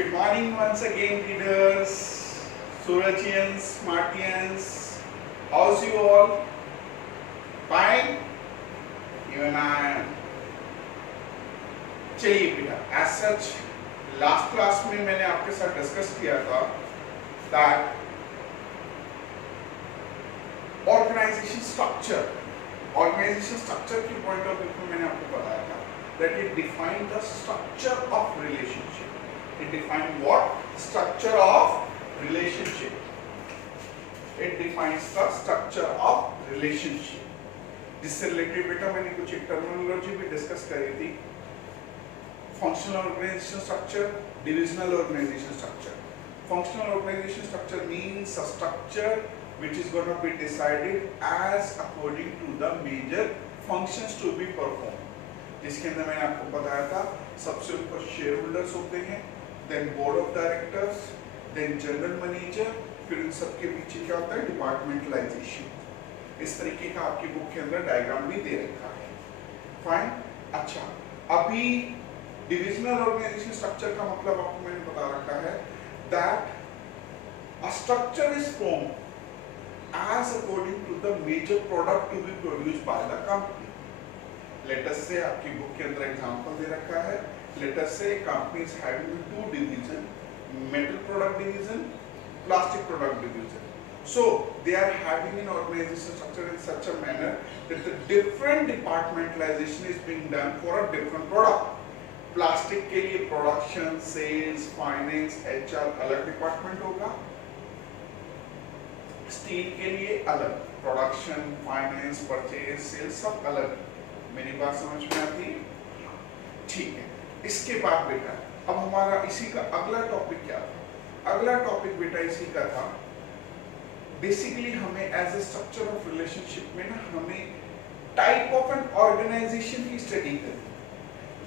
Good morning once again, readers, Surachians, Smartians. How's you all? Fine? Even I am. चलिए बेटा, as such, last class में मैंने आपके साथ डिस्कस किया था that organization structure के point of view में मैंने आपको बताया था that it defines the structure of relationship. It defines what? Structure of relationship. It defines the structure of relationship. जिससे रिलेटेड बेटा मैंने कुछ एक टर्मिनोलॉजी भी डिस्कस करी थी. Functional organization structure, divisional organization structure. Functional organization structure means a structure which is going to be decided as according to the major functions to be performed. जिसके अंदर मैंने आपको बताया था सबसे ऊपर शेयर होल्डर्स होते हैं, then board of directors, then general manager, फिर इन सबके पीछे क्या होता है डिपार्टमेंटलाइजेशन. इस तरीके का आपकी बुक के अंदर डायग्राम भी दे रखा है. फाइन. अच्छा, अभी डिविजनल ऑर्गेनाइजेशन स्ट्रक्चर का मतलब आपको मैंने बता रखा है that a structure is formed as according to the major product to be produced by the company. Let us say आपकी बुक के अंदर एग्जांपल दे रखा है. Let us say company is having two division, metal product division, plastic product division. So they are having an organization structure in such a manner that the different departmentalization is being done for a different product. Plastic के लिए production, sales, finance, HR अलग department होगा. Steel के लिए अलग production, finance, purchase, sales सब अलग. मेरी बात समझ में आती है? ठीक है. इसके बाद बेटा अब हमारा इसी का अगला टॉपिक क्या था? अगला टॉपिक बेटा इसी का था बेसिकली हमें as a structure of relationship में ना हमें टाइप ऑफ एन ऑर्गेनाइजेशन की स्टडी करनी.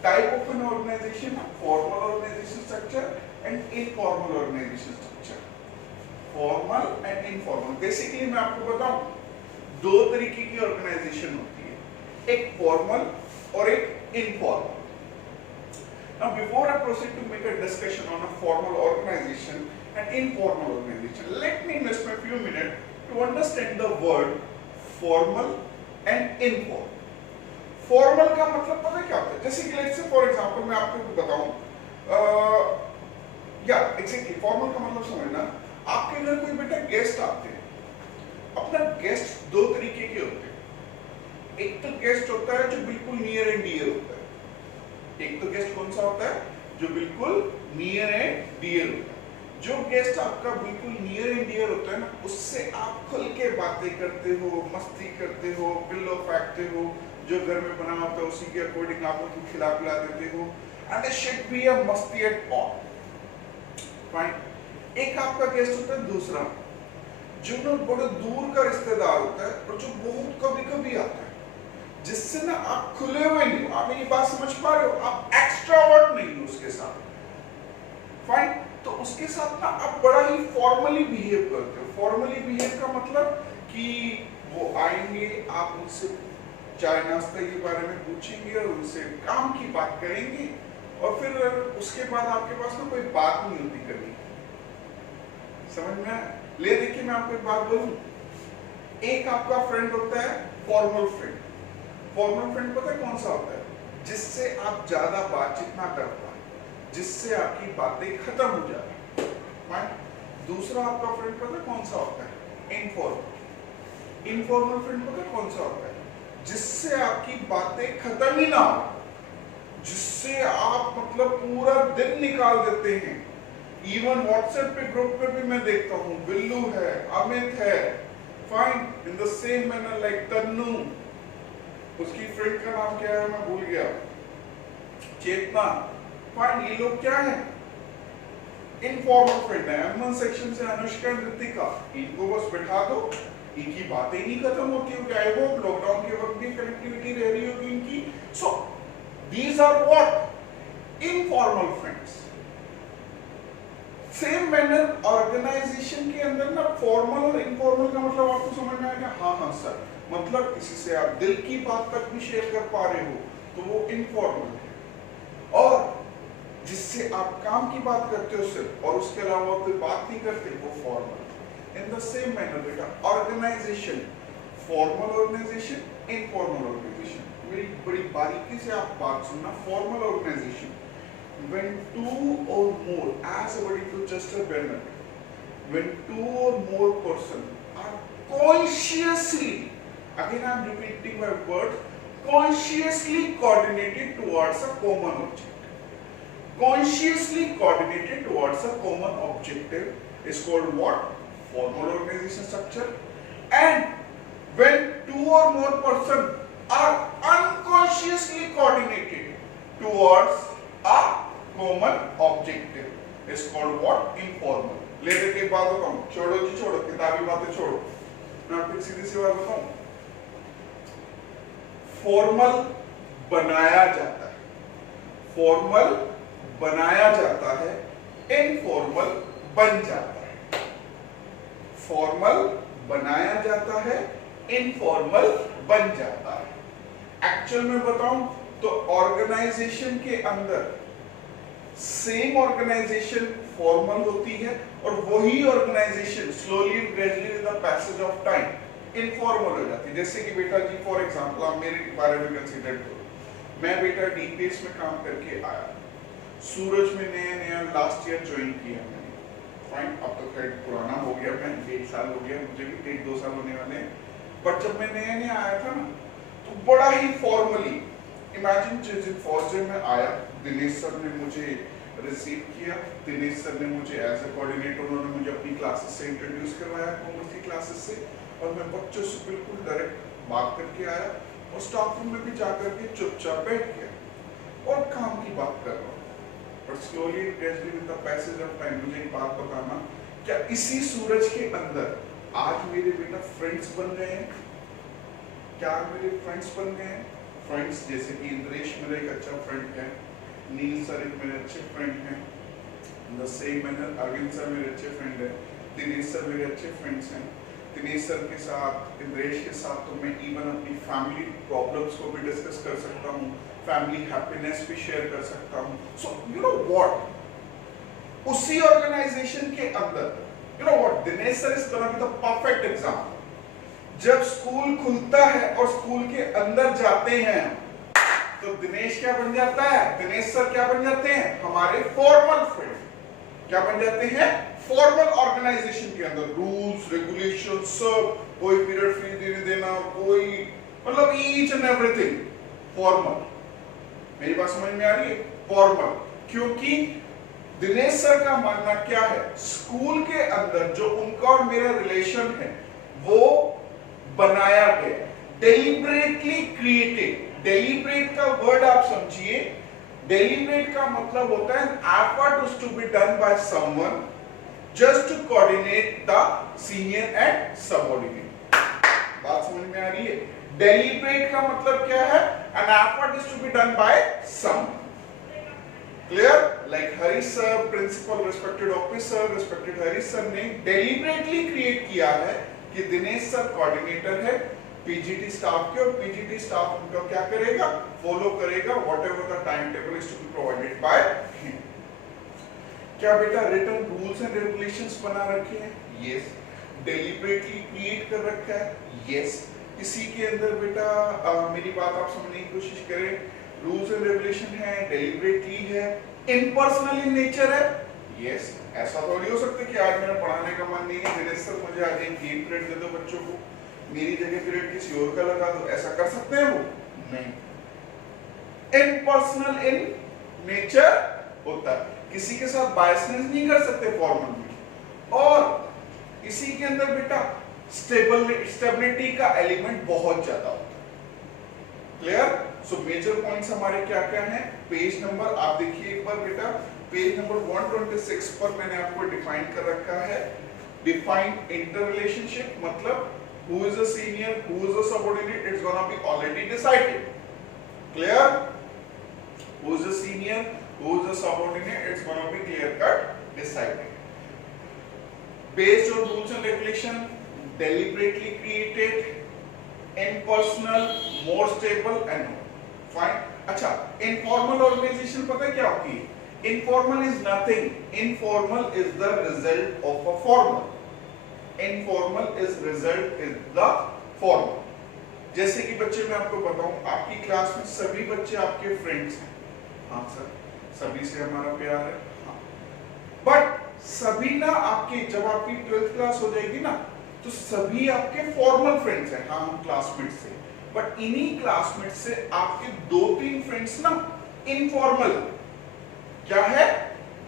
Type of an organisation, formal organisation structure and informal organisation structure. Formal and informal. Basically मैं आपको बताऊं दो तरीके की ऑर्गेनाइजेशन होती है, एक फॉर्मल और एक informal. Now before I proceed to make a discussion on a formal organization and informal organization, let me invest a few minutes to understand the word formal and informal. Formal का मतलब पता है क्या होता है? जैसे कि लेट्स से फॉर एग्जांपल मैं आपको बताऊं या एग्जैक्टली फॉर्मल का मतलब समझना. आपके घर कोई बेटा गेस्ट आते हैं. अपना गेस्ट दो तरीके के होते हैं. एक तो गेस्ट होता है जो बिल्कुल नियर एंड डियर होता है. एक तो गेस्ट कौन सा होता है? जो बिल्कुल नियर एंड डियर होता है. जो गेस्ट आपका बिल्कुल नियर एंड डियर होता है ना, उससे आप खुल के बातें करते हो, मस्ती करते हो, पिल्लो फेंकते हो, जो घर में बना होता है उसी के अकॉर्डिंग आप उनको खिला पिला देते हो. And there should be a मस्ती एट ऑल. फाइन. एक आपका गेस्ट होता है दूसरा जो ना बड़े दूर का रिश्तेदार होता है और जो बहुत कभी कभी आता है, जिससे ना आप खुले हुए नहीं हो. आप मेरी बात समझ पा रहे हो? आप एक्स्ट्रावर्ट नहीं हो उसके साथ. फाइन. तो उसके साथ ना आप बड़ा ही फॉर्मली बिहेव करते हो. फॉर्मली बिहेव का मतलब कि वो आएंगे, आप उनसे चाय नाश्ते के बारे में पूछेंगे और उनसे काम की बात करेंगे और फिर उसके बाद आपके पास ना कोई बात नहीं होती करनी. समझ में? ले देखिए मैं आपको एक बात बोलूं. एक आपका फ्रेंड होता है फॉर्मल फ्रेंड. फॉर्मल फ्रेंड पता है कौन सा होता है? जिससे आप ज्यादा बातचीत ना कर पाए, जिससे आपकी बातें खत्म हो जाए. दूसरा आपका फ्रेंड पता है कौन सा होता है? इनफॉर्मल. इनफॉर्मल फ्रेंड पता है कौन सा होता है? जिससे आपकी बातें खत्म ही ना हो, जिससे आप मतलब पूरा दिन निकाल देते हैं. इवन व्हाट्सएप पे ग्रुप पे भी मैं देखता हूँ बिल्लू है, अमित है. Fine. In the same manner like Tannu, उसकी फ्रेंड का नाम क्या है मैं भूल गया, चेतना. फाइन. ये लोग क्या है? इनफॉर्मल फ्रेंड है. M1 सेक्शन से अनुष्का, ऋतिका, इनको बस बिठा दो, इनकी बातें नहीं खत्म होती हो. क्या वो लॉकडाउन के वक्त भी कनेक्टिविटी रह रही होगी इनकी. So these are what? Informal friends. Same manner organisation के अंदर ना फॉर्मल और इनफॉर्मल का मतलब आपको समझ में आएगा? हाँ सर. मतलब किसी से आप दिल की बात तक भी शेयर कर पा रहे हो तो वो इनफॉर्मल है. और जिस जिससे आप काम की बात करते हो सिर्फ और उसके अलावा कोई बात नहीं करते, वो formal. In the same manner बेटा organization, formal organization, informal organization. मेरी बड़ी बारीकी से आप बात सुनना। Formal organization, when two or more, as according to Chester Bernard, when two or more person are consciously, again I am repeating my word, consciously coordinated towards a common object. Consciously coordinated towards a common objective is called what? Formal organization structure. And when two or more person are unconsciously coordinated towards a common objective is called what? Informal. Later की बात बताऊं, छोड़ो जी छोड़ो, किताबी बातें छोड़ो, मैं आपको सीधी सी बात बताऊं। फॉर्मल बनाया जाता है, फॉर्मल बनाया जाता है, इनफॉर्मल बन जाता है। फॉर्मल बनाया जाता है, इनफॉर्मल बन जाता है। एक्चुअल में बताऊं तो ऑर्गेनाइजेशन के अंदर सेम ऑर्गेनाइजेशन फॉर्मल होती है और वही organisation slowly and gradually with the passage of time informal हो जाती है। जैसे कि बेटा जी फॉर एग्जांपल आप मेरे बारे में कंसीडर करो, मैं बेटा डीपीएस में काम करके आया, सूरज में नया लास्ट ईयर ज्वाइन किया मैंने, फाइन, अब तो खैर पुराना हो गया, मैं 1.5 साल हो गया, मुझे भी 1.5-2 साल होने वाले हैं। बट जब मैं नया आया था ना तो बड़ा ही फॉर्मली, इमेजिन जिस दिन फर्स्ट डे में आया, दिनेश सर ने मुझे रिसीव किया, दिनेश सर ने मुझे एज ए कोऑर्डिनेटर उन्होंने मुझे अपनी क्लासेस से इंट्रोड्यूस करवाया, कॉमर्स की क्लासेस से, और मैं बच्चों से बिल्कुल डायरेक्ट बात करके आया और स्टाफ रूम में भी जाकर के चुपचाप बैठ गया और काम की बात कर रहा हूँ। But slowly and gradually with the passage of time, मुझे एक बात बताना, क्या इसी सूरज के अंदर आज मेरे बेटा फ्रेंड्स बन गए हैं? क्या मेरे फ्रेंड्स बन गए हैं? फ्रेंड्स जैसे कि इंद्रेश मेरा एक अच्छा फ्रेंड है, नील सर एक मेरे अच्छे फ्रेंड हैं, the same manner Arvind sir मेरे अच्छे फ्रेंड हैं, दिनेश सर मेरे अच्छे फ्रेंड्स हैं। दिनेश सर के साथ, इंद्रेश के साथ तो मैं इवन अपनी फैमिली प्रॉब्लम्स को भी डिस्कस कर सकता हूँ, फैमिली हैप्पीनेस भी शेयर कर सकता हूँ। सो यू नो व्हाट, उसी ऑर्गेनाइजेशन के अंदर, you know what, Dinesh sir is gonna be the perfect example. जब स्कूल खुलता है और स्कूल के अंदर जाते हैं तो दिनेश क्या बन जाता है? दिनेश सर क्या बन जाते हैं? हमारे फॉर्मल फ्रेंड। क्या बन जाते हैं? फॉर्मल ऑर्गेनाइजेशन के अंदर रूल्स रेगुलेशन सब, कोई पीरियड फी देने देना, कोई मतलब ईच एंड एवरीथिंग फॉर्मल। मेरी बात समझ में आ रही है? फॉर्मल। क्योंकि दिनेश सर का मानना क्या है, स्कूल के अंदर जो उनका और मेरा रिलेशन है वो बनाया गया, डेलिबरेटली क्रिएटेड। डेलिबरेट का वर्ड आप समझिए, डेलिबरेट का मतलब होता है effort is to be done by someone just to coordinate the senior and subordinate. बात समझ में आ रही है? डेलिबरेट का मतलब क्या है? An effort is to be done by someone. Clear? Like Harish sir, principal, respected officer, respected Harish sir ने डेलिबरेटली क्रिएट किया है कि दिनेश सर कोऑर्डिनेटर है पीजीटी स्टाफ के, और पीजीटी स्टाफ उनका क्या करेगा? फॉलो करेगा whatever the time table is to be provided by him. क्या बेटा रिटन रूल्स एंड रेगुलेशंस बना रखे हैं? यस। डेलिबरेटली क्रिएट कर रखा है? यस। इसी के अंदर बेटा मेरी बात आप समझने की कोशिश करें, रूल्स एंड रेगुलेशन है, डेलिबरेटली है, इम्पर्सनल इन नेचर है? यस। ऐसा थोड़ी हो सकता कि आज मेरा पढ़ाने का मन नहीं है, दिनेश सर मुझे आज एक गेम पीरियड दे दो बच्चों को, मेरी जगह पीरियड किसी और का लगा दो, ऐसा कर सकते हैं वो? नहीं। इम्पर्सनल इन नेचर होता है, किसी के साथ बायसनेस नहीं कर सकते फॉर्मल में। और इसी के अंदर बेटा स्टेबिलिटी का एलिमेंट बहुत ज्यादा होता है। क्लियर? सो मेजर पॉइंट्स हमारे क्या क्या हैं? पेज नंबर आप देखिए एक बार बेटा, पेज नंबर 126 पर मैंने आपको डिफाइन कर रखा है। डिफाइन इंटर रिलेशनशिप मतलब who is the senior, who is the subordinate, it's gonna be already decided. Clear? Who is the senior, who is the subordinate, it's gonna be clear cut decided. Based on rules and regulation, deliberately created, impersonal, more stable and fine. अच्छा, informal organization पता है क्या होती है? Informal is nothing. Informal is the result of a formal. Informal is result is the formal. जैसे कि बच्चे मैं आपको बताऊं, आपकी क्लास में सभी बच्चे आपके फ्रेंड्स हैं, हाँ सर, सभी से हमारा प्यार है, हाँ, बट सभी ना आपके, जब आपकी 12th क्लास हो जाएगी ना, तो सभी आपके फॉर्मल फ्रेंड्स हैं, हाँ हम क्लासमेट्स से, बट इन्हीं क्लासमेट्स से आपके 2-3 फ्रेंड्स ना इनफॉर्मल। क्या है?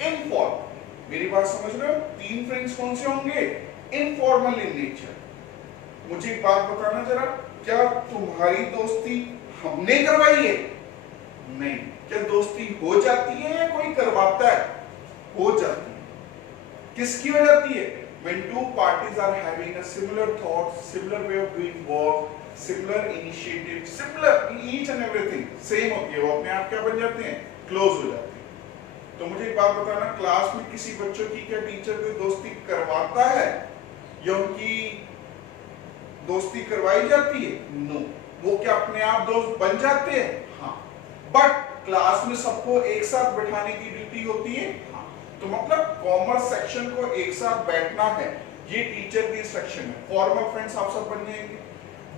इनफॉर्मल। मेरी बात समझ रहे हो? 3 फ्रेंड्स कौन से होंगे? Informal in nature. मुझे एक बात बताना जरा, क्या तुम्हारी दोस्ती हमने करवाई है? नहीं। क्या दोस्ती हो जाती है या कोई करवाता है? हो जाती है। किसकी हो जाती है? When two parties are having a similar thought, similar way of doing work, similar initiative, similar each and everything, same होती है, वो अपने आप क्या बन जाते हैं? क्लोज हो जाते हैं। तो मुझे एक बात बताना, क्लास में किसी बच्चों की क्या टीचर कोई दोस्ती करवाता है या उनकी दोस्ती करवाई जाती है? नो। वो क्या अपने आप दोस्त बन जाते हैं? हाँ। बट क्लास में सबको एक साथ बैठाने की ड्यूटी होती है? हाँ। तो मतलब कॉमर्स सेक्शन को एक साथ बैठना है, ये टीचर की इंस्ट्रक्शन है। फॉर्मल फ्रेंड्स आप सब बन जाएंगे,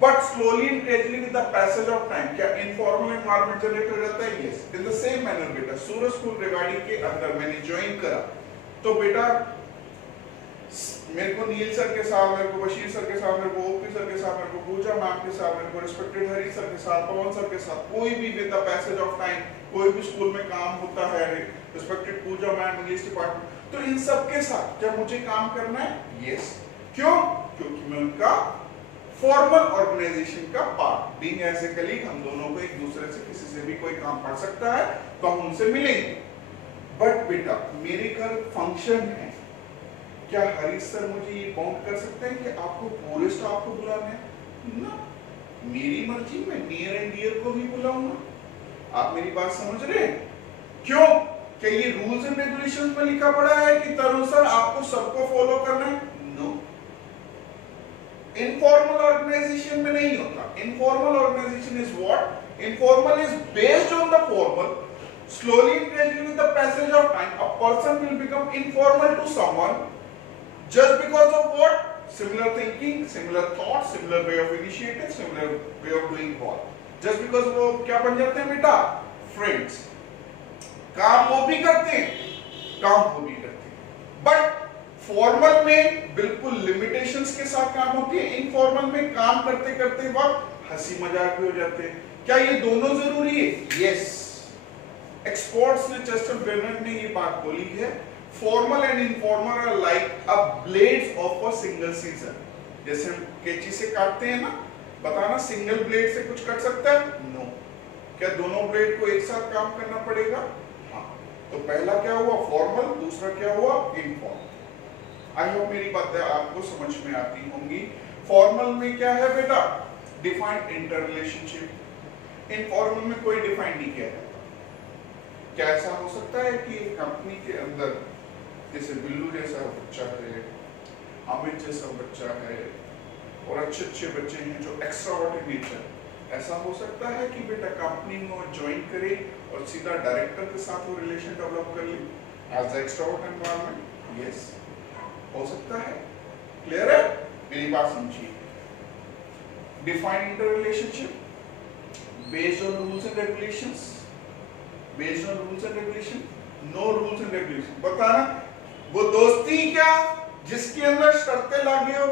but slowly and gradually with the passage of time क्या इनफॉर्मल एनवायरनमेंट जनरेट हो जाता है? Yes. In the same manner बेटा, सूरज स्कूल रेवाड़ी के अंदर मैंने ज्वाइन करा, तो बेटा मेरे को नील सर के साथ, मेरे को बशीर सर के साथ, मेरे को ओपी सर के साथ, मेरे को पूजा मैम के साथ, मेरे को रिस्पेक्टेड हरी सर के साथ, पवन सर के साथ, कोई भी with the passage of time कोई भी स्कूल में काम होता है, रिस्पेक्टेड पूजा मैम इंग्लिश डिपार्टमेंट, तो इन सब के साथ क्या मुझे काम करना है? यस। क्यों? क्योंकि मैं उनका फॉर्मल ऑर्गेनाइजेशन का part, being as a colleague, हम दोनों को एक दूसरे से किसी से भी कोई काम पड़ सकता है तो हम उनसे मिलेंगे। बट बेटा मेरे घर फंक्शन है, क्या हरीश सर मुझे ये बाउंड कर सकते हैं कि आपको पूरे स्टाफ को बुलाना है? ना, मेरी मर्जी, मैं नियर एंड डियर को भी बुलाऊंगा। आप मेरी बात समझ रहे हैं? क्यों? क्या ये रूल्स एंड रेगुलेशंस में लिखा पड़ा है कि तरुण सर आपको सबको फॉलो करना है? नो। इनफॉर्मल ऑर्गेनाइजेशन में नहीं होता। Informal organisation is what? Informal is based on the formal. Slowly and gradually with the passage of time, a person will become informal to someone just because of what? Similar thinking, similar thoughts, similar way of initiative, similar way of doing work. Just because वो क्या बन जाते हैं बेटा? Friends. काम वो भी करते हैं, काम वो भी करते हैं, बट फॉर्मल में बिल्कुल लिमिटेशंस के साथ काम होती है, इनफॉर्मल में काम करते करते वक्त हंसी मजाक भी हो जाते हैं। क्या ये दोनों जरूरी है? यस। एक्सपर्ट्स ने, चेस्टर बेनेट ने ये बात बोली है, formal and informal are like a blades of a single scissor. जैसे हम कैंची से काटते हैं ना, बताना सिंगल ब्लेड से कुछ कट सकता है? नो। क्या दोनों ब्लेड को एक साथ काम करना पड़ेगा? हाँ। तो पहला क्या हुआ? फॉर्मल, दूसरा क्या हुआ? इनफॉर्मल। आई होप मेरी बातें आपको समझ में आती होंगी। फॉर्मल में क्या है बेटा? Defined inter relationship. इनफॉर्मल में कोई डिफाइंड नहीं किया जाता। क्या ऐसा हो सकता है कि कंपनी के अंदर जैसे बिल्लू जैसा बच्चा है, अमित जैसा बच्चा है और अच्छे अच्छे बच्चे हैं जो एक्स्ट्राऑर्डिनरी नेचर, ऐसा हो सकता है कि बेटा कंपनी में वो ज्वाइन करे और सीधा डायरेक्टर के साथ वो रिलेशन डेवलप कर ले as the extraordinary environment? Yes, हो सकता है। क्लियर है? मेरी बात समझिए। Define inter relationship based on rules and regulations, based on rules and regulation, no rules and regulation. बताना वो दोस्ती क्या जिसके अंदर शर्तें लागे हो?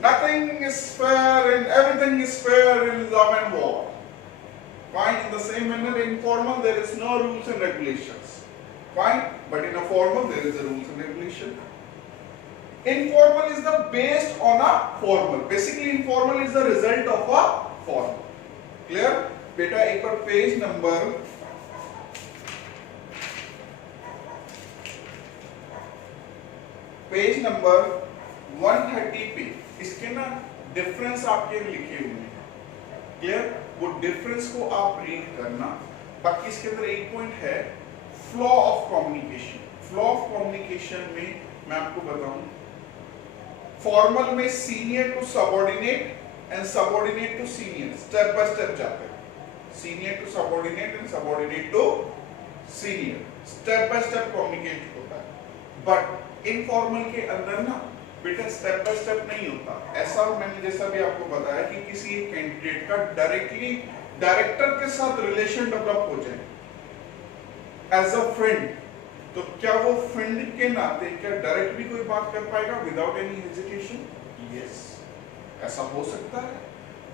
Nothing is fair and everything is fair in love and war. Fine. In the same manner, in formal there is no rules and regulations. Fine. But in a formal there is a rules and regulation. Informal is the based on a formal. Basically, informal is the result of a formal. Clear? बेटा एक बार page number page number 130 पे इसके ना difference आपके लिखे हुए हैं। Clear? वो डिफरेंस को आप रीड करना। बाकी इसके अंदर एक पॉइंट है, flow of communication. Flow of communication में मैं आपको बताऊं, फॉर्मल में senior to subordinate and subordinate to senior, step by step जाते हैं। Senior to subordinate and subordinate to senior, step by step communicate होता है। बट इनफॉर्मल के अंदर ना बेटा स्टेप बाय स्टेप नहीं होता। ऐसा मैंने जैसा भी आपको बताया कि किसी एक कैंडिडेट का डायरेक्टली डायरेक्टर के साथ रिलेशन डेवलप हो जाए एज अ फ्रेंड, तो क्या वो फ्रेंड के नाते क्या डायरेक्ट भी कोई बात कर पाएगा विदाउट एनी हेजिटेशन? यस, ऐसा हो सकता है।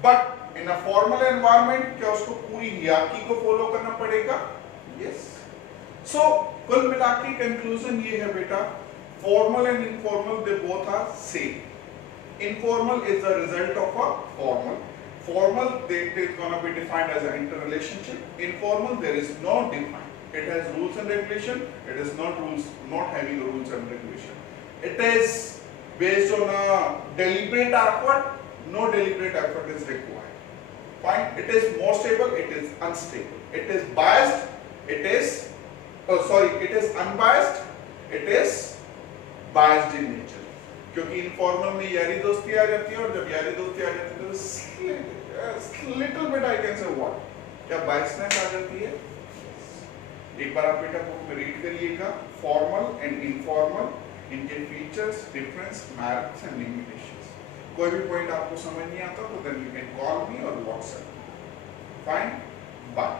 But in a formal environment क्या उसको पूरी हियरार्की को फॉलो करना पड़ेगा? यस। सो कुल मिला के कंक्लूजन ये है बेटा, formal and informal they both are same. Informal is the result of a formal. Formal it is going to be defined as an interrelationship. Informal there is no defined. It has rules and regulation. It is not having rules and regulation. It is based on a deliberate effort. No deliberate effort is required. Fine. It is more stable. It is unstable. It is biased. It is it is unbiased. It is biased in nature, क्योंकि informal में यारी दोस्ती आ जाती है, और जब यारी दोस्ती आ जाती है तो little bit I can say what, क्या बायसनेस आ जाती है। एक बार आप बेटा बुक में रीड करिएगा, फॉर्मल एंड इनफॉर्मल, इनके features, difference, merits and limitations. कोई भी पॉइंट आपको समझ नहीं आता तो then you can call me और व्हाट्सएप। Fine, bye.